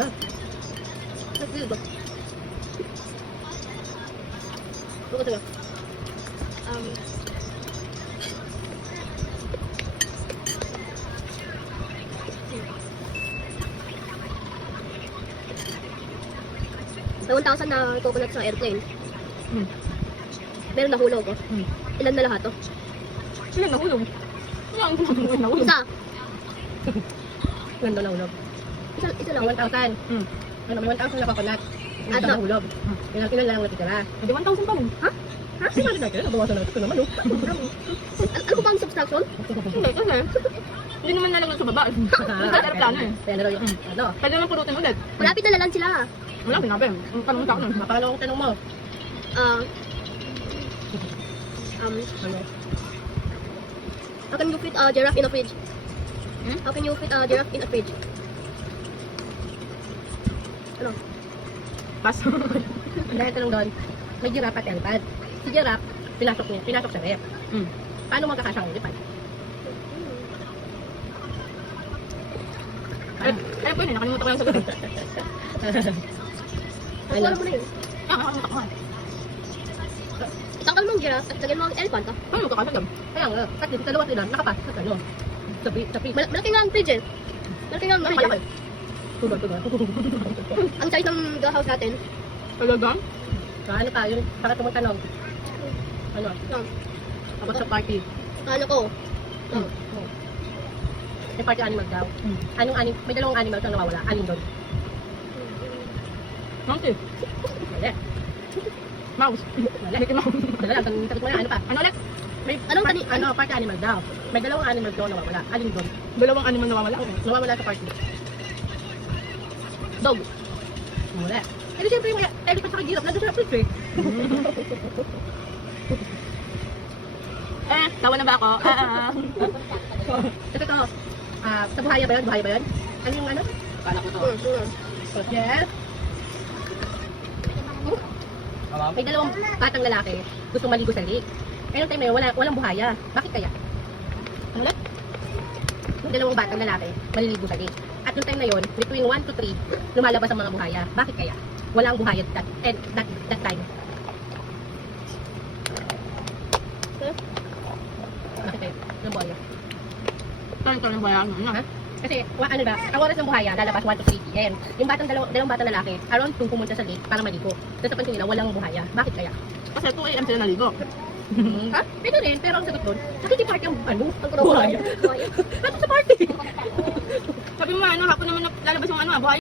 na. Nagsil ba? Buka tayo. Sa 1,000 na coconut sa airplane, meron nahulog oh. Ilan na lahat oh? Sila nahulog. Wala ang nahulog. Isa. Ilan daw nahulog? Isa lang. 1,000. Ano, may 1,000 na coconut. Ano nahulog? Ilan lang natitira. Hindi 1,000 pa rin. Ha? Ha? Hindi ba natin? Nabawasan natin ito naman. Ano ba ang subtraction? Hindi, kasi hindi naman nalagyan sa baba. Sa aeroplano eh. Kaya na daw yung ano. Pwede naman purutin ulit. Malapit na lalan sila. Wala, sinabi. Ang tanong sa akin. Napangalawang tanong mo. Ano? How can you fit a giraffe in a fridge? How can you fit a giraffe in a fridge? Ano? Pas. Dahil tanong doon, may giraffe at elephant. Si giraffe, pinasok sa ref. Paano magkakasya ang elephant? Ay, pwede, nakalimutan ko yung sagot. Ano? Alam mo na yun. Nakalimutan ko. Itanggal mo ang giraffe at lagyan mo ang elephant ha? Paano magkakasya? Kaya nga, kasi dalawa sila, nakapasok sa ano. Sa fridge. Malaki nga ang fridge eh. Malaki nga ang fridge eh. Tuba. Ang size ng the house natin. Talaga? Ano ka, yung bakit mong tanong? Ano? About sa party. Ano ko? May party animal daw. Anong may dalawang animals ang nawawala. Alin doon? Monkey. Wala. Mouse. Wala. Mickey Mouse. Wala lang. Sagot mo na. Ano pa? Ano ulit? May party animal daw. May dalawang animal doon nawawala. Alin doon? Dalawang animal nawawala? Nawawala sa party. Dog. Wala. Eh, siyempre yung elephant sa giraffe, nandun sa fridge eh. Tawa na ba ako? Ito, sa buhaya ba yun? Buhaya ba yun? Ano yung ano? Kala ko to. Yes. May dalawang batang lalaki, gusto maligo sa lake. Ayun time na yun, walang buhaya. Bakit kaya? Ano ulit? Yung dalawang batang lalaki, maliligo sa lake. At yung time na yun, between 1 to 3, lumalabas ang mga buhaya. Bakit kaya? Walang buhaya that time. Bakit kaya? Yung buhaya. Ito yung buhaya. Ha? Kasi, ano ba, ang oras ng buhaya, lalabas 1 to 3 p.m. Yung dalawang batang lalaki, around 2 pumunta sa lake para maligo. Tapos napansin nila, walang buhaya. Bakit kaya? Kasi 2 a.m. sila naligo. Ha? Pwede rin, pero ang sagot doon, nakikiparty ang buhaya. Bakit sa party? Sabi mo, hapon naman lalabas yung buhaya.